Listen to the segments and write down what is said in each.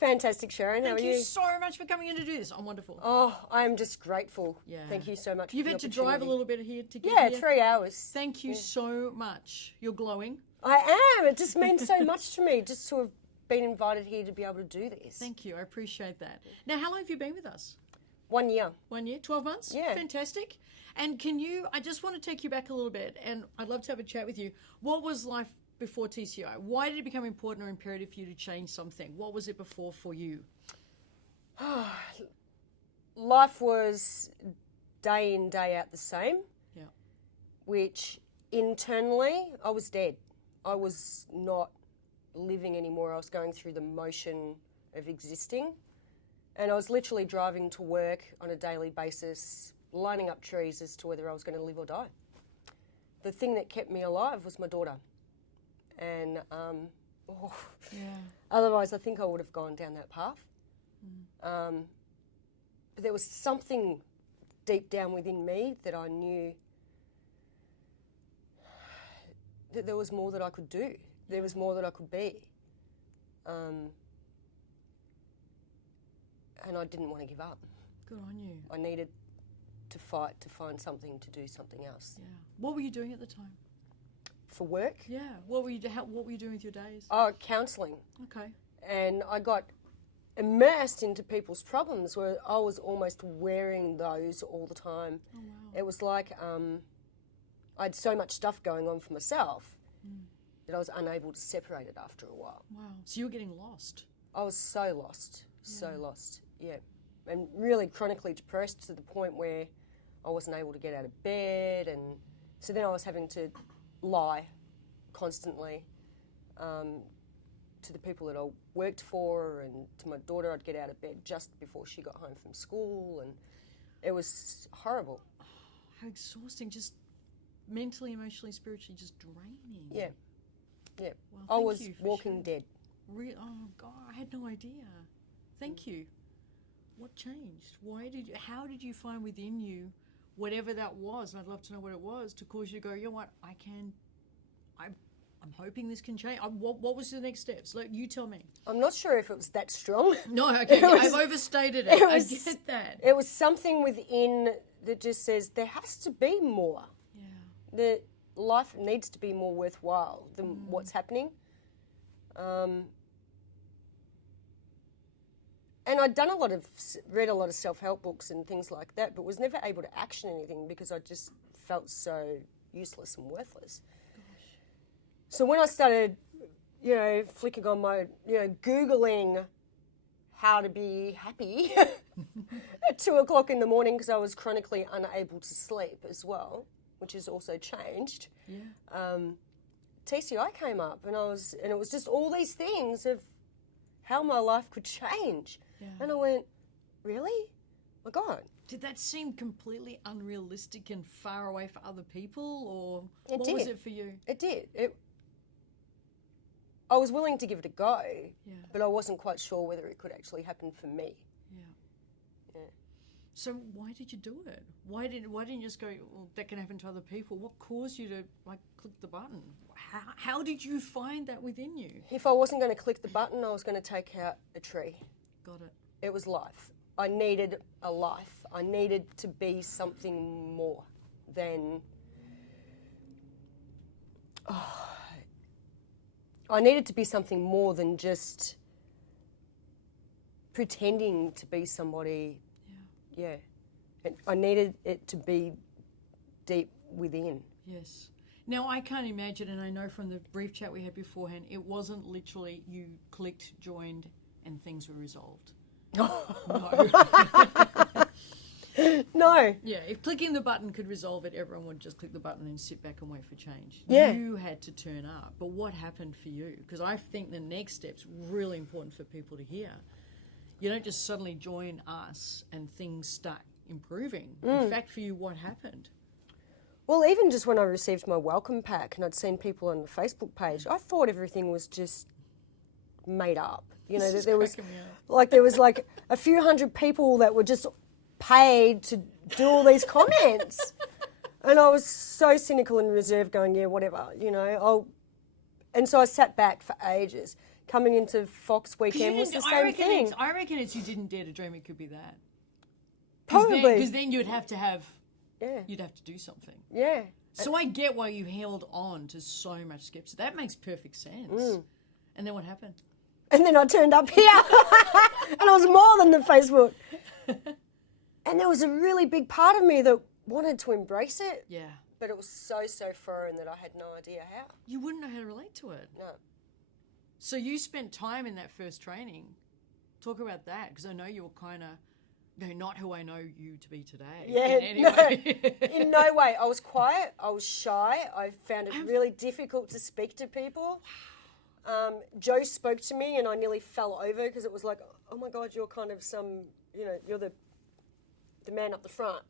Fantastic, Sharon. How are you? Thank you so much for coming in to do this. I'm wonderful. Oh, I am just grateful. Yeah. Thank you so much. You've for had the to drive a opportunity. little bit here to get Yeah, here. 3 hours. Thank you so much. You're glowing. I am. It just means so much to me just to have been invited here to be able to do this. Thank you. I appreciate that. Now, how long have you been with us? 1 year. 1 year? 12 months? Yeah. Fantastic. And I just want to take you back a little bit, and I'd love to have a chat with you. What was life before TCI? Why did it become important or imperative for you to change something? What was it before for you? Life was day in, day out the same. Yeah. Which internally, I was dead. I was not living anymore. I was going through the motion of existing. And I was literally driving to work on a daily basis, lining up trees as to whether I was going to live or die. The thing that kept me alive was my daughter. And otherwise, I think I would have gone down that path. But there was something deep down within me that I knew that there was more that I could do. There was more that I could be. And I didn't want to give up. Good on you. I needed to fight to find something to do something else. Yeah. What were you doing at the time? For work? Yeah. What were you doing with your days? Oh, counselling. Okay. And I got immersed into people's problems where I was almost wearing those all the time. Oh, wow. It was like I had so much stuff going on for myself that I was unable to separate it after a while. Wow. So you were getting lost. I was so lost, yeah. And really chronically depressed to the point where I wasn't able to get out of bed, and so then I was having to lie constantly to the people that I worked for, and to my daughter. I'd get out of bed just before she got home from school, and it was horrible. Oh, how exhausting, just mentally, emotionally, spiritually, just draining. Yeah. Well, I thank was you for walking sharing. dead. Oh God, I had no idea. Thank you. What changed? How did you find within you whatever that was, and I'd love to know what it was, to cause you to go, you know what, I'm hoping this can change. What was the next steps? You tell me. I'm not sure if it was that strong. No, okay, I've overstated it. I get that. It was something within that just says there has to be more. Yeah. That life needs to be more worthwhile than what's happening. And I'd read a lot of self-help books and things like that, but was never able to action anything because I just felt so useless and worthless. Gosh. So when I started, flicking on my, Googling how to be happy at 2 o'clock in the morning because I was chronically unable to sleep as well, which has also changed. Yeah. TCI came up, and it was just all these things of how my life could change. Yeah. And I went, really? My God. Did that seem completely unrealistic and far away for other people, or It what did. was it for you? It did. I was willing to give it a go, but I wasn't quite sure whether it could actually happen for me. Yeah. So why did you do it? Why didn't you just go, well, that can happen to other people? What caused you to click the button? How did you find that within you? If I wasn't going to click the button, I was going to take out a tree. Got it. It was life. I needed a life. I needed to be something more than... I needed to be something more than just pretending to be somebody. Yeah. And I needed it to be deep within. Yes. Now, I can't imagine, and I know from the brief chat we had beforehand, it wasn't literally you clicked, joined, and things were resolved. No. No. Yeah, if clicking the button could resolve it, everyone would just click the button and sit back and wait for change. Yeah. You had to turn up. But what happened for you? Because I think the next step's really important for people to hear. You don't just suddenly join us and things start improving. In fact, for you, what happened? Well, even just when I received my welcome pack and I'd seen people on the Facebook page, I thought everything was just made up. That there was a few hundred people that were just paid to do all these comments. And I was so cynical and reserved going, yeah, whatever, And so I sat back for ages. coming into Fox weekend was the same thing. I reckon it's you didn't dare to dream it could be that. Probably. Because then you'd have to do something. Yeah. So I get why you held on to so much skepticism. That makes perfect sense. And then what happened? And then I turned up here. And I was more than the Facebook. And there was a really big part of me that wanted to embrace it. Yeah. But it was so foreign that I had no idea how. You wouldn't know how to relate to it. No. So you spent time in that first training. Talk about that, because I know you were kind of, not who I know you to be today. Yeah, in any way. In no way. I was quiet. I was shy. I found it really difficult to speak to people. Joe spoke to me and I nearly fell over because it was like, oh my God, you're kind of you're the man up the front,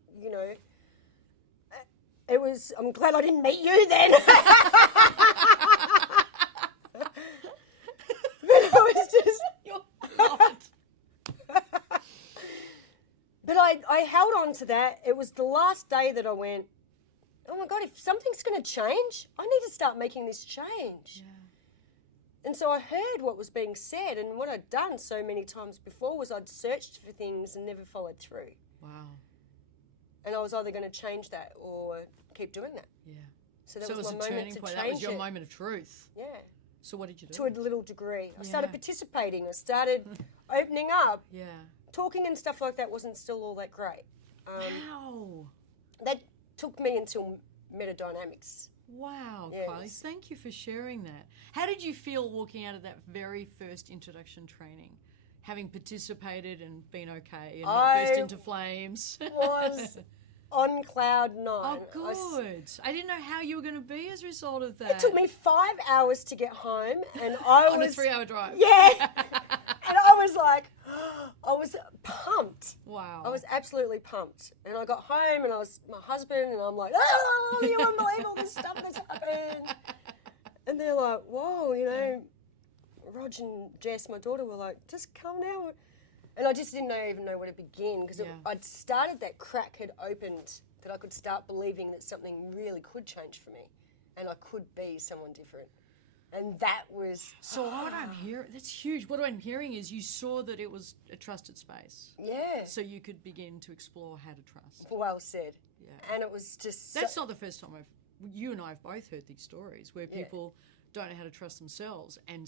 It was, I'm glad I didn't meet you then. But it was just... You're not. But I held on to that. It was the last day that I went, oh my God, if something's going to change, I need to start making this change. Yeah. And so I heard what was being said, and what I'd done so many times before was I'd searched for things and never followed through. Wow. And I was either going to change that or keep doing that. Yeah. So that it was was my a moment turning to point. change That was your it. moment of truth. Yeah. So what did you do? To a little degree. I started Yeah. participating. I started opening up. Yeah. Talking and stuff like that wasn't still all that great. Wow. That took me into metadynamics. Wow, Yes. Kylie, thank you for sharing that. How did you feel walking out of that very first introduction training, having participated and been okay and not burst into flames? Was on cloud nine. Oh, good. I didn't know how you were going to be as a result of that. It took me 5 hours to get home, and I on was... a 3-hour drive. Yeah. And I was like, I was pumped. Wow. I was absolutely pumped. And I got home and I was my husband and I'm like, oh, you won't believe all this stuff that's happened. And they're like, whoa, Rog and Jess, my daughter, were like, just come now. And I just didn't even know where to begin because I'd started, that crack had opened that I could start believing that something really could change for me and I could be someone different. And that was... So what I'm hearing, that's huge. What I'm hearing is you saw that it was a trusted space. Yeah. So you could begin to explore how to trust. Well said. Yeah. And it was just... That's not the first time you and I have both heard these stories where people don't know how to trust themselves, and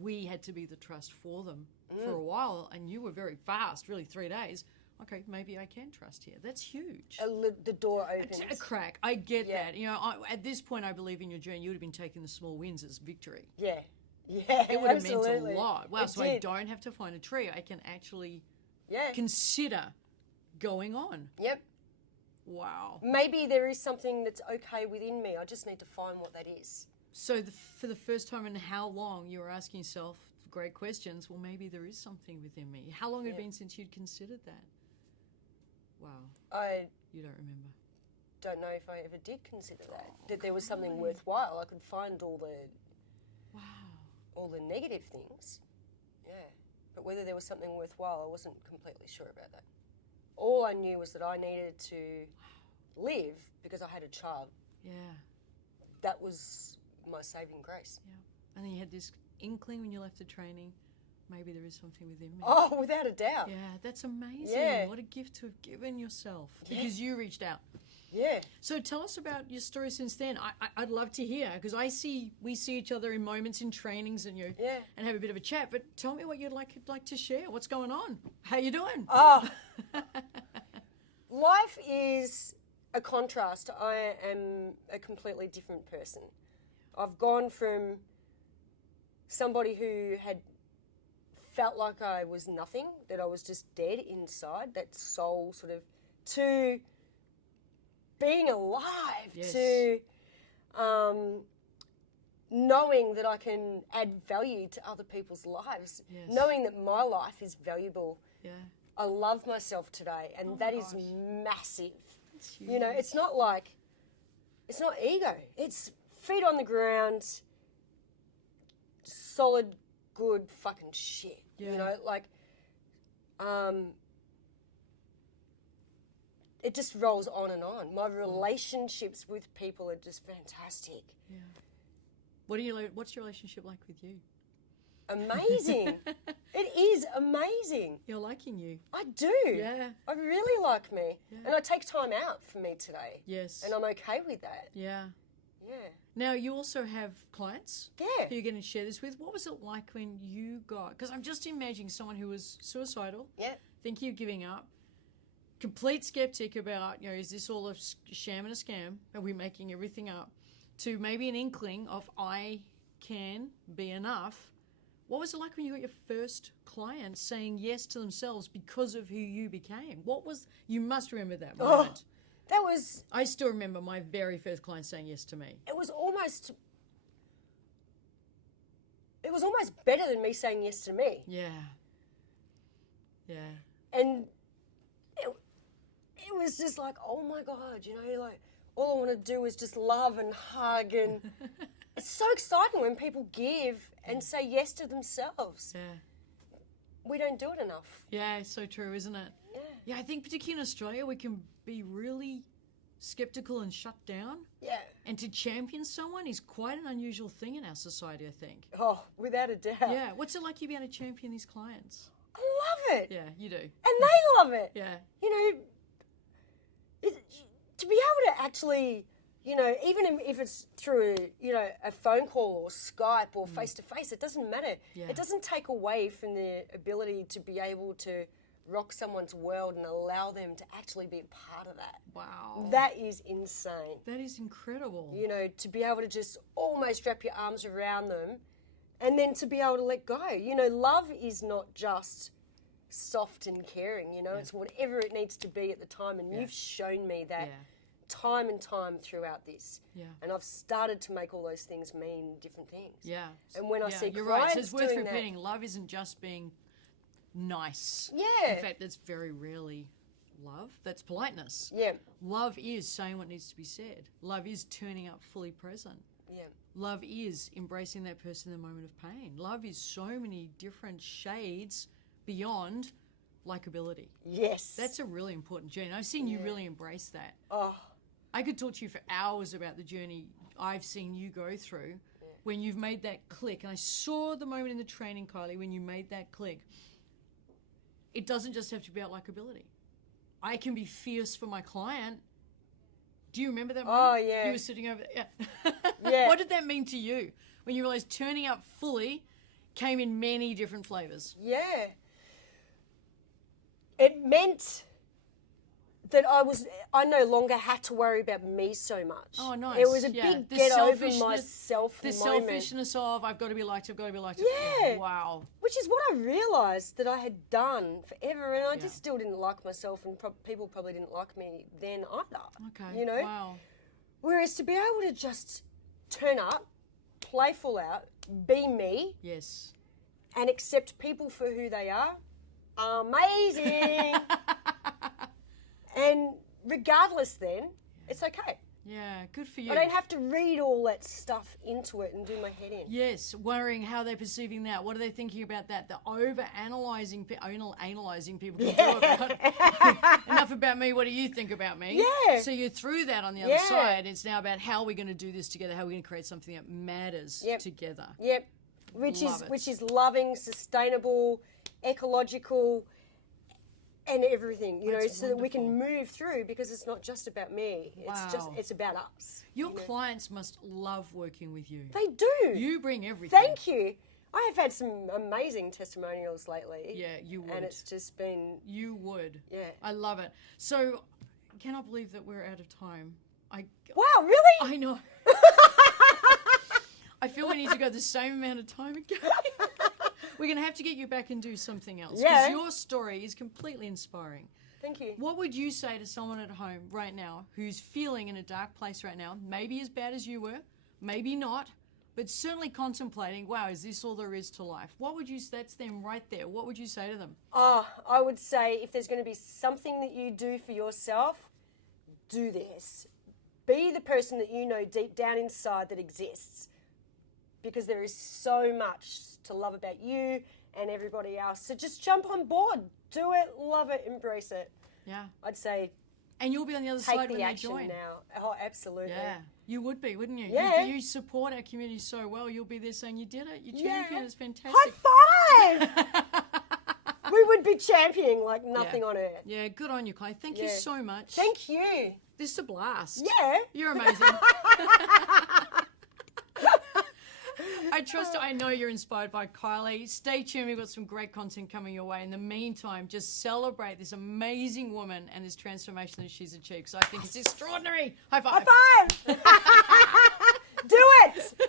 we had to be the trust for them for a while, and you were very fast, really 3 days. Okay, maybe I can trust here. That's huge. The door opens. A crack. I get that. At this point, I believe in your journey, you would have been taking the small wins as victory. Yeah. Yeah, it would have absolutely. meant a lot. Wow, It so I did. don't have to find a tree. I can actually Yeah. consider going on. Yep. Wow. Maybe there is something that's okay within me. I just need to find what that is. So for the first time in how long you were asking yourself great questions, well, maybe there is something within me. How long had it been since you'd considered that? Wow. You don't remember. Don't know if I ever did consider that there was something worthwhile. I could find all the negative things. Yeah. But whether there was something worthwhile, I wasn't completely sure about that. All I knew was that I needed to live because I had a child. Yeah. That was my saving grace. Yeah. And then you had this inkling when you left the training, maybe there is something within me. Oh, without a doubt. Yeah, that's amazing. Yeah. What a gift to have given yourself because you reached out. Yeah. So tell us about your story since then. I'd love to hear because we see each other in moments in trainings and and have a bit of a chat. But tell me what you'd like to share. What's going on? How you doing? Oh, life is a contrast. I am a completely different person. I've gone from somebody who had felt like I was nothing, that I was just dead inside, that soul sort of, to being alive, to knowing that I can add value to other people's lives, knowing that my life is valuable. Yeah. I love myself today, and that is massive. That's huge. It's not ego. It's feet on the ground, solid, good fucking shit. Yeah. It just rolls on and on. My relationships with people are just fantastic. Yeah. What's your relationship like with you? amazing. It is amazing. You're liking you. I do. Yeah. I really like me. Yeah. And I take time out for me today. Yes. And I'm okay with that. Yeah. Yeah. Now, you also have clients who you're going to share this with. What was it like when you got... Because I'm just imagining someone who was suicidal, thinking of giving up, complete skeptic about, is this all a sham and a scam? Are we making everything up? To maybe an inkling of I can be enough. What was it like when you got your first client saying yes to themselves because of who you became? You must remember that moment. That was... I still remember my very first client saying yes to me. It was almost better than me saying yes to me. Yeah. Yeah. And it was just like, oh my God, like all I want to do is just love and hug. And it's so exciting when people give and say yes to themselves. Yeah. We don't do it enough. Yeah, it's so true, isn't it? Yeah. Yeah, I think particularly in Australia, we can be really skeptical and shut down. Yeah. And to champion someone is quite an unusual thing in our society, I think. Oh, without a doubt. Yeah. What's it like you being able to champion these clients? I love it. Yeah, you do. And they love it. Yeah. To be able to actually, even if it's through, a phone call or Skype or face-to-face, it doesn't matter. Yeah. It doesn't take away from the ability to be able to rock someone's world and allow them to actually be a part of that. Wow. That is insane. That is incredible. To be able to just almost wrap your arms around them and then to be able to let go. Love is not just soft and caring, it's whatever it needs to be at the time. And you've shown me that time and time throughout this. Yeah. And I've started to make all those things mean different things. Yeah. And when I see you're clients right. So it's worth doing repeating. Love isn't just being nice. Yeah. In fact, that's very rarely love. That's politeness. Yeah. Love is saying what needs to be said. Love is turning up fully present. Yeah. Love is embracing that person in the moment of pain. Love is so many different shades beyond likability. Yes. That's a really important journey. I've seen you really embrace that. Oh. I could talk to you for hours about the journey I've seen you go through when you've made that click. And I saw the moment in the training, Kylie, when you made that click. It doesn't just have to be about likability. I can be fierce for my client. Do you remember that moment? Oh, yeah. You were sitting over there. Yeah. Yeah. What did that mean to you when you realised turning up fully came in many different flavours? Yeah. It meant that I no longer had to worry about me so much. Oh, nice. It was a big get over myself the moment. selfishness of, I've got to be liked, I've got to be liked. Yeah. Wow. Which is what I realised that I had done forever, and I just still didn't like myself, and people probably didn't like me then either. Okay. Wow. Whereas to be able to just turn up, play full out, be me, Yes. and accept people for who they are, amazing. And regardless then, it's okay. Yeah, good for you. I don't have to read all that stuff into it and do my head in. Yes, worrying how they're perceiving that. What are they thinking about that? The over-analysing, analysing people can do about enough about me, what do you think about me? Yeah. So you're through that on the other side. It's now about how we're going to do this together, how we're going to create something that matters together. Yep. Which is loving, sustainable, ecological, and everything, so that we can move through, because it's not just about me. Wow. It's about us. Your clients must love working with you. They do. You bring everything. Thank you. I have had some amazing testimonials lately. Yeah, you would. And it's just been... You would. Yeah. I love it. So, I cannot believe that we're out of time. Wow, really? I know. I feel we need to go the same amount of time again. We're going to have to get you back and do something else. Because your story is completely inspiring. Thank you. What would you say to someone at home right now who's feeling in a dark place right now, maybe as bad as you were, maybe not, but certainly contemplating, wow, is this all there is to life? What would you say? That's them right there. What would you say to them? I would say if there's going to be something that you do for yourself, do this. Be the person that you know deep down inside that exists. Because there is so much to love about you and everybody else. So just jump on board. Do it, love it, embrace it. Yeah. I'd say and you'll be on the other take side the when they action join. now. Oh, absolutely. Yeah. You would be, wouldn't you? Yeah. You support our community so well. You'll be there saying you did it. You Yeah. champion. It's fantastic. High five! We would be championing like nothing on earth. Yeah, good on you, Kylie. Thank you so much. Thank you. This is a blast. Yeah. You're amazing. I know you're inspired by Kylie. Stay tuned. We've got some great content coming your way. In the meantime, just celebrate this amazing woman and this transformation that she's achieved. So I think it's extraordinary. High five. High five! Do it!